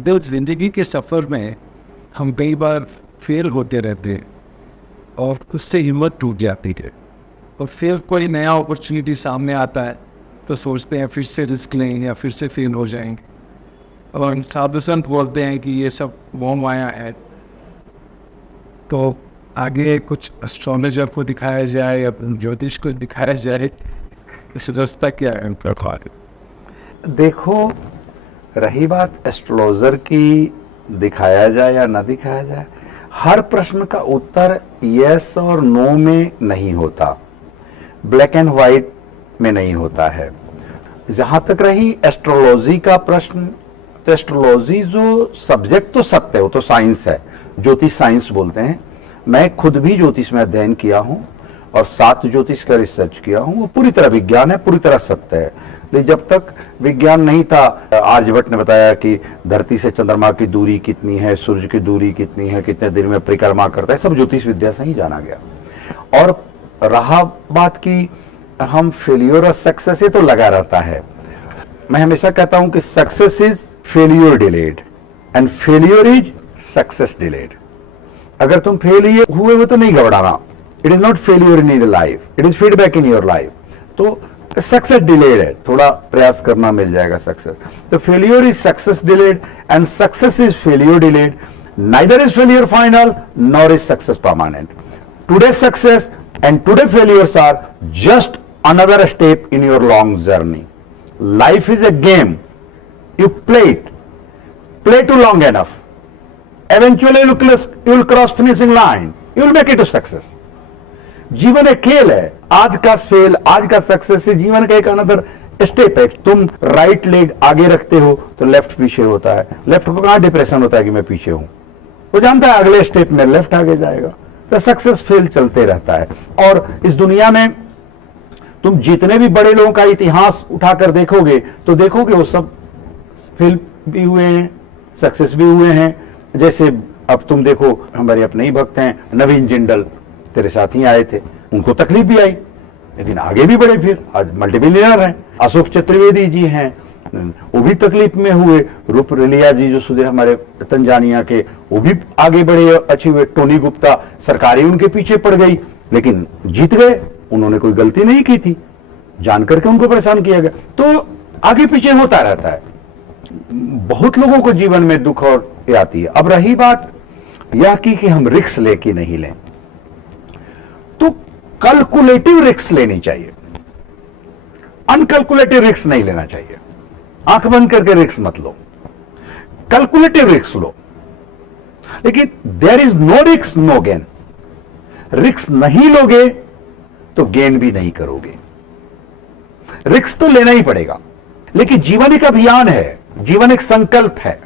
तो ज़िंदगी के सफ़र में हम कई बार फेल होते रहते हैं और उससे हिम्मत टूट जाती है, और फिर कोई नया अपॉर्चुनिटी सामने आता है तो सोचते हैं फिर से रिस्क लें या फिर से फेल हो जाएंगे। और साधु संत बोलते हैं कि ये सब मोह माया है। तो आगे कुछ एस्ट्रोलॉजर को दिखाया जाए या ज्योतिष को दिखाया जाए, इस रास्ता क्या है उनका? देखो, रही बात एस्ट्रोलॉजर की, दिखाया जाए या ना दिखाया जाए, हर प्रश्न का उत्तर यस और नो में नहीं होता, ब्लैक एंड व्हाइट में नहीं होता है। जहां तक रही एस्ट्रोलॉजी का प्रश्न, तो एस्ट्रोलॉजी जो सब्जेक्ट तो सत्य है, वो तो साइंस है, ज्योतिष साइंस बोलते हैं। मैं खुद भी ज्योतिष में अध्ययन किया हूं और 7 ज्योतिष का रिसर्च किया हूं। वो पूरी तरह विज्ञान है, पूरी तरह सत्य है। लेकिन जब तक विज्ञान नहीं था, आर्यभट्ट ने बताया कि धरती से चंद्रमा की दूरी कितनी है, सूर्य की दूरी कितनी है, कितने दिन में परिक्रमा करता है, सब ज्योतिष विद्या से ही जाना गया। और रहा बात की हम फेलियर और सक्सेस, ये तो लगा रहता है। मैं हमेशा कहता हूं कि success is failure delayed and failure is success delayed. अगर तुम फेल हुए हो तो नहीं घबराना, it is not failure in your life, it is feedback in your life. तो सक्सेस डिलेड है, थोड़ा प्रयास करना मिल जाएगा सक्सेस। तो failure is success delayed and success is failure delayed. Neither is failure final nor is success permanent. Today success and today failures are just another step in your long journey. Life is a game. You play it. Play too long enough. Eventually you will cross finishing line. You will make it to success. जीवन एक खेल है। आज का fail, आज का success से जीवन का एक अनदर स्टेप है। तुम राइट लेग आगे रखते हो तो लेफ्ट पीछे होता है। लेफ्ट को कहां डिप्रेशन होता है कि मैं पीछे हूं, वो जानता है अगले स्टेप में लेफ्ट आगे जाएगा। तो सक्सेस फेल चलते रहता है। और इस दुनिया में तुम जितने भी बड़े लोगों का इतिहास उठाकर देखोगे तो देखोगे वो सब फेल भी हुए हैं, सक्सेस भी हुए हैं। जैसे अब तुम देखो, हमारे अपने ही भक्त हैं नवीन जिंदल, तेरे साथ ही आए थे, उनको तकलीफ भी आई लेकिन आगे भी बढ़े, फिर आज मल्टीमिलियनर हैं। अशोक चतुर्वेदी जी हैं, वो भी तकलीफ में हुए। रूप रेलिया जी जो सुधीर हमारे तंजानिया के, वो भी आगे बढ़े, अच्छे हुए। टोनी गुप्ता, सरकारी उनके पीछे पड़ गई लेकिन जीत गए। उन्होंने कोई गलती नहीं की थी, जान करके उनको परेशान किया गया। तो आगे पीछे होता रहता है। बहुत लोगों को जीवन में दुख और ये आती है। अब रही बात यह कि हम रिस्क लेके नहीं लें, तो कैलकुलेटिव रिस्क लेनी चाहिए, अनकैलकुलेटिव रिस्क नहीं लेना चाहिए। आंख बंद करके रिस्क मत लो, कैलकुलेटिव रिस्क लो। लेकिन there is no risk no gain. Risk नहीं लोगे तो गेन भी नहीं करोगे। रिस्क तो लेना ही पड़ेगा, लेकिन जीवन एक अभियान है, जीवन एक संकल्प है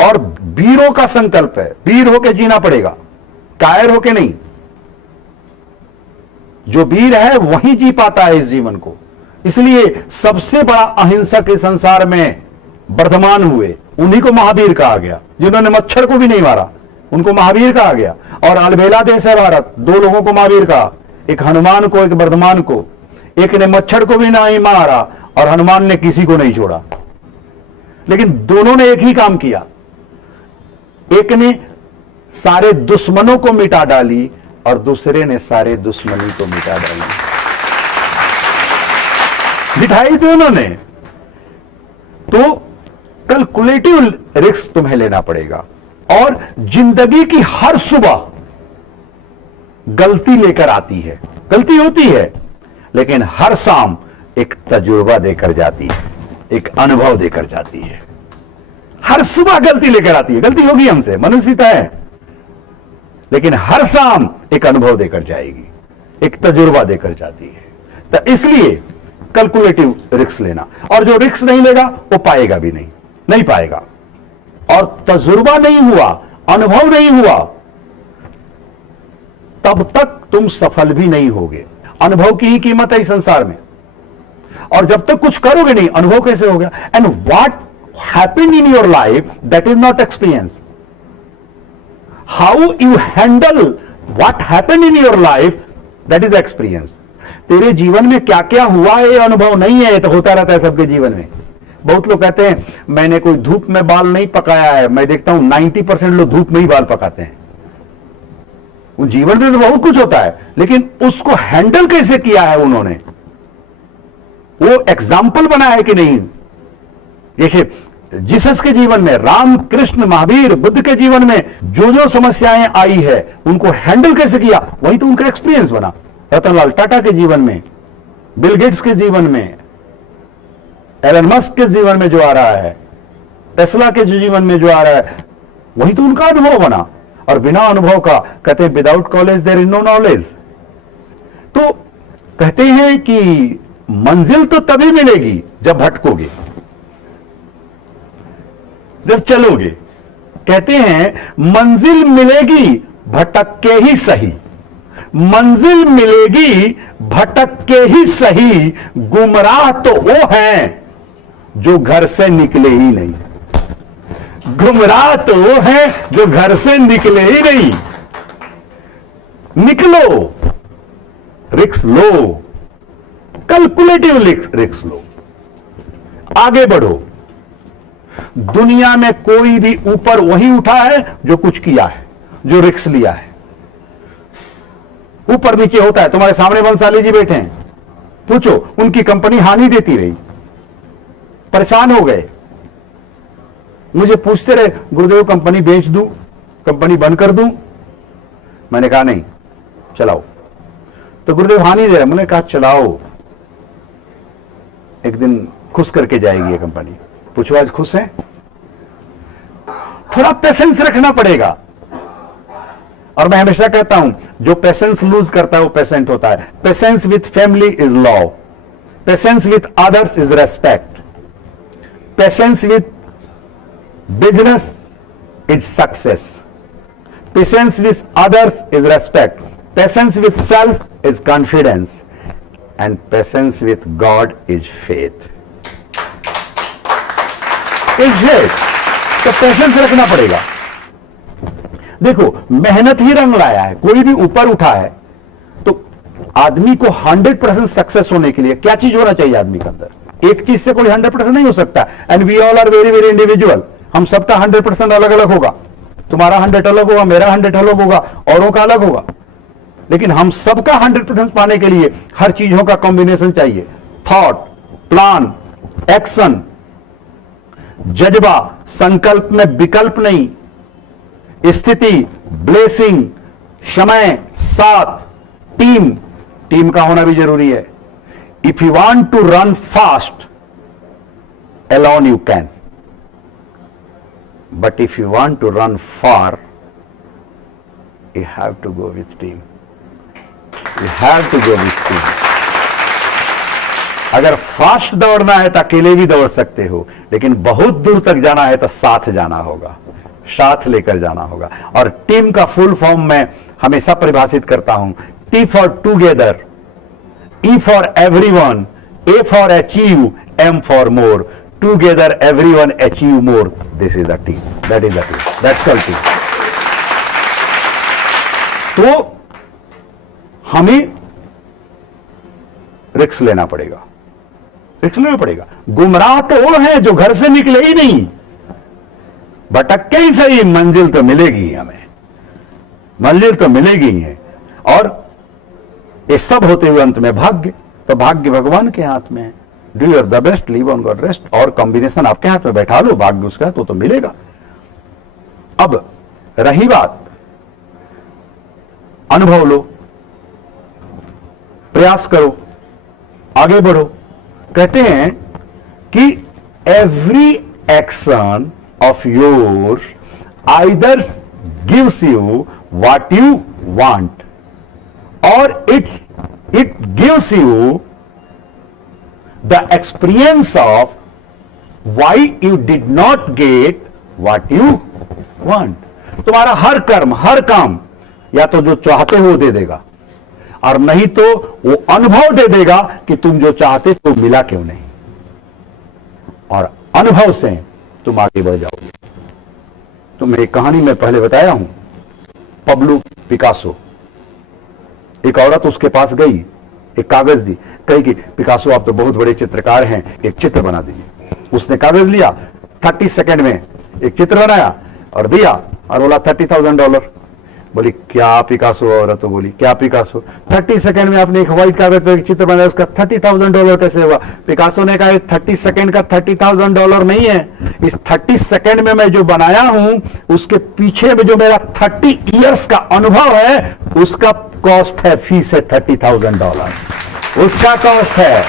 और वीरों का संकल्प है। वीर होके जीना पड़ेगा, कायर होके नहीं। जो वीर है वही जी पाता है इस जीवन को। इसलिए सबसे बड़ा अहिंसक इस संसार में वर्धमान हुए, उन्हीं को महावीर कहा गया। जिन्होंने मच्छर को भी नहीं मारा उनको महावीर कहा गया। और अलबेला देश है भारत, 2 लोगों को महावीर कहा, एक हनुमान को, एक वर्धमान को। एक ने मच्छर को भी नहीं मारा और हनुमान ने किसी को नहीं छोड़ा, लेकिन दोनों ने एक ही काम किया। एक ने सारे दुश्मनों को मिटा डाली और दूसरे ने सारे दुश्मनी को मिटा डाली। मिठाई दोनों ने। तो कैलकुलेटिव रिस्क तुम्हें लेना पड़ेगा। और जिंदगी की हर सुबह गलती लेकर आती है, गलती होती है, लेकिन हर शाम एक तजुर्बा देकर जाती है, एक अनुभव देकर जाती है। हर सुबह गलती लेकर आती है, गलती होगी हमसे, मनुष्यता है, लेकिन हर शाम एक अनुभव देकर जाएगी, एक तजुर्बा देकर जाती है। तो इसलिए कैलकुलेटिव रिस्क लेना। और जो रिस्क नहीं लेगा वो पाएगा भी नहीं, नहीं पाएगा। और तजुर्बा नहीं हुआ, अनुभव नहीं हुआ, तब तक तुम सफल भी नहीं होगे। अनुभव की ही कीमत है इस संसार में। और जब तक कुछ करोगे नहीं, अनुभव कैसे होगा? And what happened in your life, that is not experience. How you handle what happened in your life, that is experience. तेरे जीवन में क्या क्या हुआ है ये अनुभव नहीं है, ये तो होता रहता है सबके जीवन में। बहुत लोग कहते हैं मैंने कोई धूप में बाल नहीं पकाया है। मैं देखता हूं 90% लोग धूप में ही बाल पकाते हैं। उन जीवन में तो बहुत कुछ होता है, लेकिन उसको हैंडल कैसे किया है उन्होंने, वो एग्जाम्पल बना है कि नहीं। जैसे जीसस के जीवन में, राम कृष्ण महावीर बुद्ध के जीवन में जो जो समस्याएं आई है उनको हैंडल कैसे किया, वही तो उनका एक्सपीरियंस बना। रतनलाल टाटा के जीवन में, बिल गेट्स के जीवन में, एलन मस्क के जीवन में जो आ रहा है, टेस्ला के जीवन में जो आ रहा है, वही तो उनका अनुभव बना। और बिना अनुभव का, कहते हैं without college there is no knowledge. तो कहते हैं कि मंजिल तो तभी मिलेगी जब भटकोगे, जब चलोगे। कहते हैं मंजिल मिलेगी भटक के ही सही, मंजिल मिलेगी भटक के ही सही, गुमराह तो वो हैं जो घर से निकले ही नहीं। गुमराह तो वो है जो घर से निकले ही नहीं। निकलो, रिक्स लो, कैलकुलेटिव रिक्स लो, आगे बढ़ो। दुनिया में कोई भी ऊपर वही उठा है जो कुछ किया है, जो रिक्स लिया है। ऊपर नीचे होता है। तुम्हारे सामने बंसाली जी बैठे हैं, पूछो, उनकी कंपनी हानि देती रही, परेशान हो गए, मुझे पूछते रहे गुरुदेव कंपनी बेच दूं, कंपनी बंद कर दूं। मैंने कहा नहीं, चलाओ। तो गुरुदेव हानि दे रहे, मैंने कहा चलाओ, एक दिन खुश करके जाएगी ये कंपनी। पूछो आज खुश है? थोड़ा पेशेंस रखना पड़ेगा। और मैं हमेशा कहता हूं जो पेशेंस लूज करता है वो पेशेंट होता है। Patience with family is love, patience with others is respect, patience with business is success, patience with others is respect, patience with self is confidence, and patience with God is faith. is faith. तो patience रखना पड़ेगा। देखो, मेहनत ही रंग लाया है। कोई भी ऊपर उठा है तो आदमी को 100% सक्सेस होने के लिए क्या चीज होना चाहिए आदमी के अंदर? एक चीज से कोई 100% नहीं हो सकता। And we all are very very individual. हम सबका 100% अलग अलग होगा। तुम्हारा 100 अलग होगा, मेरा 100 अलग होगा, औरों का अलग होगा। लेकिन हम सबका 100% पाने के लिए हर चीजों का कॉम्बिनेशन चाहिए। थॉट, प्लान, एक्शन, जज्बा, संकल्प में विकल्प नहीं, स्थिति, ब्लेसिंग, समय, साथ, टीम का होना भी जरूरी है। If you want to run fast, alone you can. But if you want to run far, you have to go with team. You have to go with team. अगर फास्ट दौड़ना है तो अकेले भी दौड़ सकते हो, लेकिन बहुत दूर तक जाना है तो साथ जाना होगा, साथ लेकर जाना होगा। और टीम का फुल फॉर्म मैं हमेशा परिभाषित करता हूं। T for together, E for everyone, A for achieve, M for more. Together everyone achieve more. This is the team. That is the team. That's called team. तो हमें रिस्क लेना पड़ेगा, रिस्क लेना पड़ेगा। गुमराह तो वो है जो घर से निकले ही नहीं, भटक के ही सही, मंजिल तो मिलेगी ही हमें, मंजिल तो मिलेगी ही है। और ये सब होते हुए अंत में भाग्य, तो भाग्य भगवान के हाथ में है। Do your the best, leave on God rest. और कॉम्बिनेशन आपके हाथ में बैठा लो, भाग्य उसका तो मिलेगा। अब रही बात, अनुभव लो, प्रयास करो, आगे बढ़ो। कहते हैं कि every action of yours either gives you what you want और it gives you the experience of why you did not get what you want. तुम्हारा हर कर्म, हर काम या तो जो चाहते हो दे देगा, और नहीं तो वो अनुभव दे देगा कि तुम जो चाहते तो मिला क्यों नहीं, और अनुभव से तुम आगे बढ़ जाओगे। तो मेरी कहानी में पहले बताया हूं, पब्लो पिकासो, एक औरत उसके पास गई, एक कागज दी, कही कि पिकासो आप तो बहुत बड़े चित्रकार हैं, एक चित्र बना दीजिए। उसने कागज लिया, 30 सेकंड में एक चित्र बनाया और दिया और बोला $30,000। बोली क्या पिकासो? औरत तो बोली क्या पिकासो? 30 सेकंड में आपने एक व्हाइट कागज पर एक चित्र बनाया, उसका $30,000 कैसे हुआ? पिकासो ने कहा 30 सेकंड का $30,000 नहीं है, इस 30 सेकंड में मैं जो बनाया हूं उसके पीछे में जो मेरा 30 इयर्स का अनुभव है उसका कॉस्ट है, फीस है $30,000, उसका कॉस्ट है।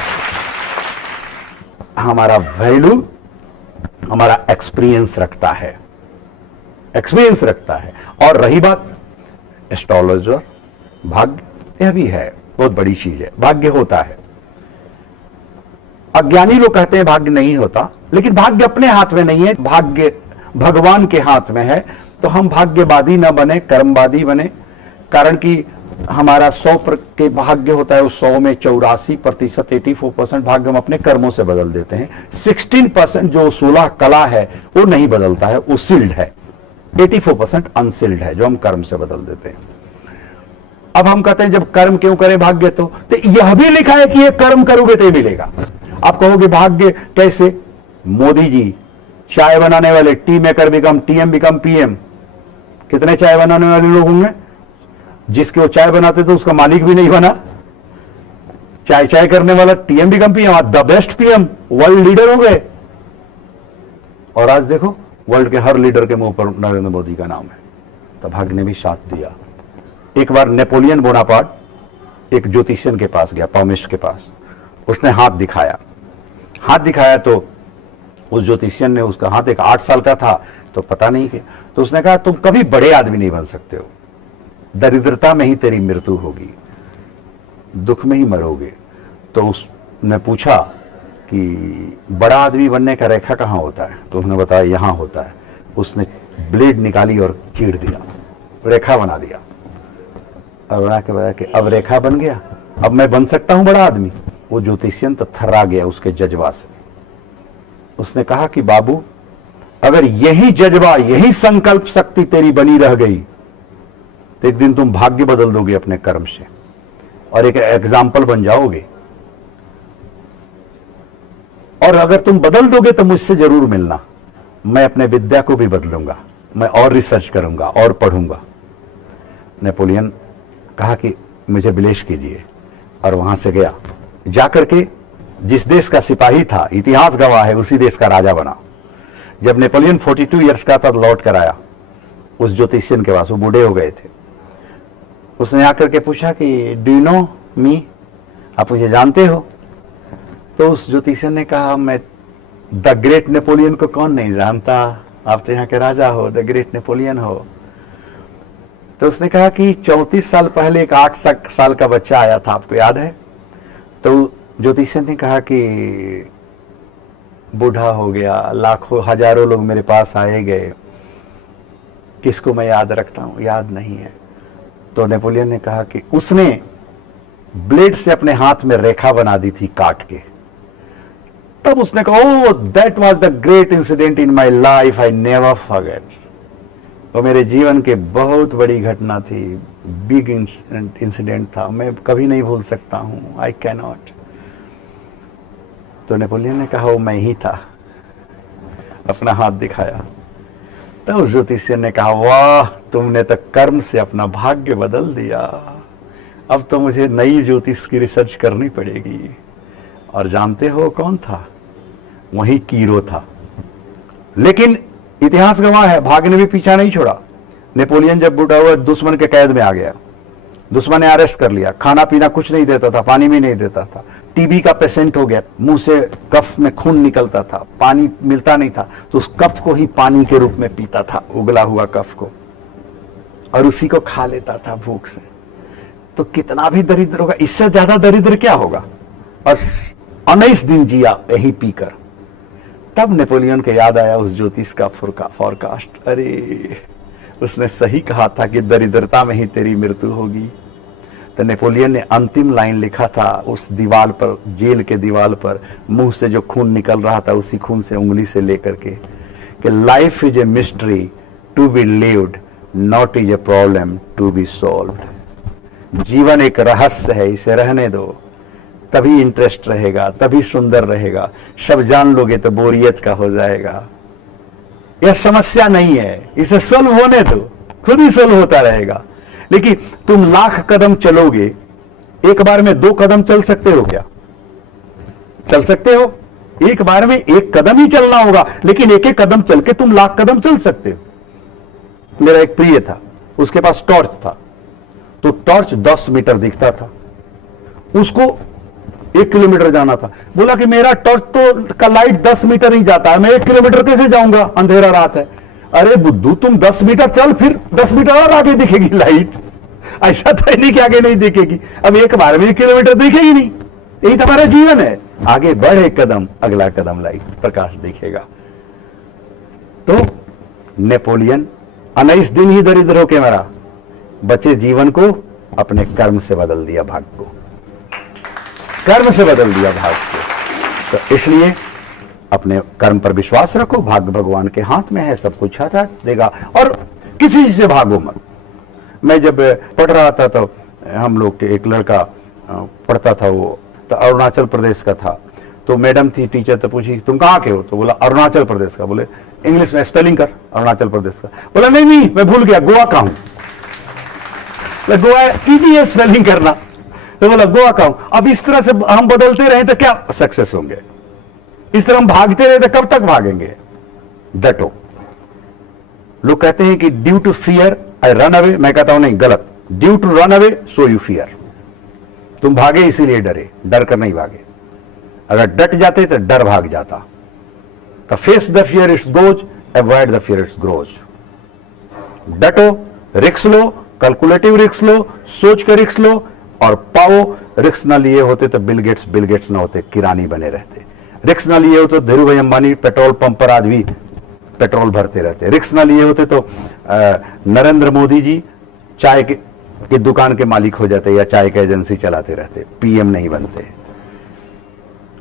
हमारा वैल्यू हमारा एक्सपीरियंस रखता है, एक्सपीरियंस रखता है। और रही बात एस्ट्रोलॉजर, भाग्य, यह भी है बहुत बड़ी चीज है। भाग्य होता है, अज्ञानी लोग कहते हैं भाग्य नहीं होता, लेकिन भाग्य अपने हाथ में नहीं है, भाग्य भगवान के हाथ में है। तो हम भाग्यवादी न बने, कर्मवादी बने, कारण कि हमारा 100 के भाग्य होता है, उस 100 में 84%, 84% भाग्य हम अपने कर्मों से बदल देते हैं। 16% जो 16 कला है वो नहीं बदलता है, वो सील्ड है। 84% अनसील्ड है जो हम कर्म से बदल देते हैं। अब हम कहते हैं जब कर्म क्यों करें भाग्य, तो यह भी लिखा है कि ये कर्म करोगे तो मिलेगा। आप कहोगे भाग्य कैसे? मोदी जी चाय बनाने वाले, T maker become TM become PM. कितने चाय बनाने वाले लोग होंगे? जिसके वो चाय बनाते थे उसका मालिक भी नहीं बना। चाय चाय करने वाला TM become PM, the best PM, world leader हो गए। और आज देखो वर्ल्ड के हर लीडर के मुंह पर नरेंद्र मोदी का नाम है। तो भाग्य ने भी साथ दिया। एक बार नेपोलियन बोनापार्ट एक ज्योतिषियन के पास गया, पॉमिस्ट के पास। उसने हाथ दिखाया, हाथ दिखाया तो उस ज्योतिषियन ने, उसका हाथ एक 8 साल का था तो पता नहीं कि, तो उसने कहा तुम कभी बड़े आदमी नहीं बन सकते हो, दरिद्रता में ही तेरी मृत्यु होगी, दुख में ही मरोगे। तो उसने पूछा कि बड़ा आदमी बनने का रेखा कहाँ होता है? तो उसने बताया यहाँ होता है। उसने ब्लेड निकाली और चीर दिया, रेखा बना दिया। और बना के बताया कि अब रेखा बन गया, अब मैं बन सकता हूं बड़ा आदमी। वो ज्योतिषियन तो थर्रा गया उसके जज्बा से। उसने कहा कि बाबू, अगर यही जज्बा, यही संकल्प शक्ति तेरी बनी रह गई तो एक दिन तुम भाग्य बदल दोगे अपने कर्म से और एक एग्जाम्पल बन जाओगे। और अगर तुम बदल दोगे तो मुझसे जरूर मिलना, मैं अपने विद्या को भी बदलूंगा, मैं और रिसर्च करूंगा और पढ़ूंगा। नेपोलियन कहा कि मुझे विलेश कीजिए, और वहां से गया। जाकर के जिस देश का सिपाही था, इतिहास गवाह है, उसी देश का राजा बना। जब नेपोलियन 42 ईयर्स का था लौट कर आया उस ज्योतिषियन के पास, वो बूढ़े हो गए थे। उसने आकर के पूछा कि डू यू नो मी, आप मुझे जानते हो? तो उस ज्योतिषियन ने कहा मैं द ग्रेट नेपोलियन को कौन नहीं जानता, आप तो यहाँ के राजा हो, द ग्रेट नेपोलियन हो। तो उसने कहा कि 34 साल पहले एक 8 साल का बच्चा आया था, आपको याद है? तो ज्योतिषियन ने कहा कि बूढ़ा हो गया, लाखों हजारों लोग मेरे पास आए गए, किसको मैं याद रखता हूं, याद नहीं है। तो नेपोलियन ने कहा कि उसने ब्लेड से अपने हाथ में रेखा बना दी थी काट के। तब उसने कहा oh that was the great incident in my life, I never forget. वो मेरे जीवन के बहुत बड़ी घटना थी, बिग इंसिडेंट था, मैं कभी नहीं भूल सकता हूं, आई कैन नॉट। तो नेपोलियन ने कहा वो मैं ही था, अपना हाथ दिखाया। तो उस ज्योतिषियन ने कहा वाह, तुमने तो कर्म से अपना भाग्य बदल दिया, अब तो मुझे नई ज्योतिष की रिसर्च करनी पड़ेगी। और जानते हो कौन था? वही कीरो था। लेकिन इतिहास गवाह है, भाग्य ने भी पीछा नहीं छोड़ा। नेपोलियन जब बूढ़ा हुआ दुश्मन के कैद में आ गया, दुश्मन ने अरेस्ट कर लिया, खाना पीना कुछ नहीं देता था, पानी भी नहीं देता था, टीबी का पेशेंट हो गया, मुंह से कफ में खून निकलता था, पानी मिलता नहीं था, तो उस कफ को ही पानी के रूप में पीता था, उगला हुआ कफ को, और उसी को खा लेता था भूख से। तो कितना भी दरिद्र होगा, इससे ज्यादा दरिद्र क्या होगा? और 19 दिन जिया यही पीकर। तब नेपोलियन के याद आया उस ज्योतिष का फॉरकास्ट, अरे उसने सही कहा था कि दरिद्रता में ही तेरी मृत्यु होगी। तो नेपोलियन ने अंतिम लाइन लिखा था उस दीवार पर, जेल के दीवार पर, मुंह से जो खून निकल रहा था उसी खून से उंगली से लेकर के, कि life is a mystery to be lived, not is a problem to be solved. जीवन एक रहस्य है, इसे रहने दो, तभी इंटरेस्ट रहेगा, तभी सुंदर रहेगा। सब जान लोगे तो बोरियत का हो जाएगा। यह समस्या नहीं है, इसे सोल्व होने दो, खुद ही सोल्व होता रहेगा। लेकिन तुम 1,00,000 कदम चलोगे, एक बार में 2 कदम चल सकते हो क्या? चल सकते हो? एक बार में 1 कदम ही चलना होगा, लेकिन एक एक कदम चल के तुम 1,00,000 कदम चल सकते हो। मेरा एक प्रिय था, उसके पास टॉर्च था, तो टॉर्च 10 मीटर दिखता था, उसको 1 किलोमीटर जाना था। बोला कि मेरा टॉर्च तो का लाइट 10 मीटर ही जाता है, मैं 1 किलोमीटर कैसे जाऊंगा, अंधेरा रात है। अरे बुद्धू, तुम 10 मीटर चल, फिर 10 मीटर और आगे दिखेगी लाइट। ऐसा तो नहीं कि आगे नहीं दिखेगी, अब एक बार में 1 किलोमीटर दिखेगी नहीं। यही तो हमारा जीवन है, आगे बढ़े कदम, अगला कदम लाइट प्रकाश दिखेगा। तो नेपोलियन 19 दिन ही दरिद्र होके मरा, बचे जीवन को अपने कर्म से बदल दिया, भाग को कर्म से बदल दिया, भाग को। तो इसलिए अपने कर्म पर विश्वास रखो, भाग्य भगवान के हाथ में है, सब कुछ अच्छा देगा, और किसी से भागो मत। मैं जब पढ़ रहा था तो हम लोग के एक लड़का पढ़ता था, वो तो अरुणाचल प्रदेश का था। तो मैडम थी टीचर, तो पूछी तुम कहाँ के हो, तो बोला अरुणाचल प्रदेश का। बोले इंग्लिश में स्पेलिंग कर अरुणाचल प्रदेश का। बोला नहीं मैं भूल गया, गोवा का हूं। गोवा इजी है स्पेलिंग करना, तो बोला गोवा का हूं। अब इस तरह से हम बदलते रहे तो क्या सक्सेस होंगे? इस तरह हम भागते रहे तो कब तक भागेंगे? डटो। लोग कहते हैं कि due to fear I run away, मैं कहता हूं नहीं, गलत। Due to run away so you fear. तुम भागे इसीलिए डरे, डर कर नहीं भागे। अगर डट जाते तो डर भाग जाता। तो face the fear it's goes, avoid the fear it's grows. डटो, रिक्स लो, कैलकुलेटिव रिक्स लो, सोच कर रिक्स लो और पाओ। रिक्स ना लिए होते तो बिल गेट्स ना होते, किरानी बने रहते। रिक्स ना लिए होते तो धीरू भाई अंबानी पेट्रोल पंप पर आज भी पेट्रोल भरते रहते। रिक्स ना लिए होते तो नरेंद्र मोदी जी चाय की दुकान के मालिक हो जाते या चाय की एजेंसी चलाते रहते, पीएम नहीं बनते।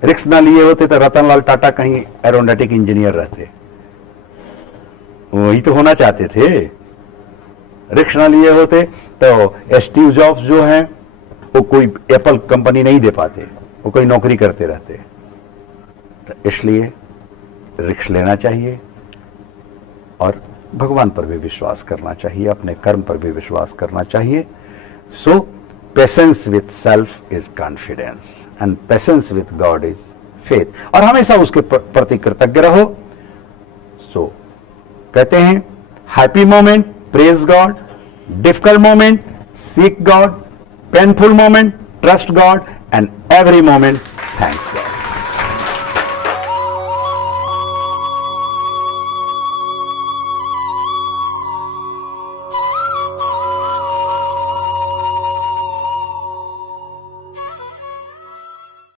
रिक्स ना लिए होते तो रतनलाल टाटा कहीं एरोनॉटिक इंजीनियर रहते, वही तो होना चाहते थे। रिक्स ना लिए होते तो स्टीव जॉब्स जो हैं वो कोई एप्पल कंपनी नहीं दे पाते, वो कोई नौकरी करते रहते। तो इसलिए रिक्स लेना चाहिए और भगवान पर भी विश्वास करना चाहिए, अपने कर्म पर भी विश्वास करना चाहिए। So patience with self is confidence and patience with God is faith. और हमेशा उसके प्रति कृतज्ञ रहो। सो कहते हैं happy moment praise God, difficult moment seek God, painful moment trust God and every moment thanks God.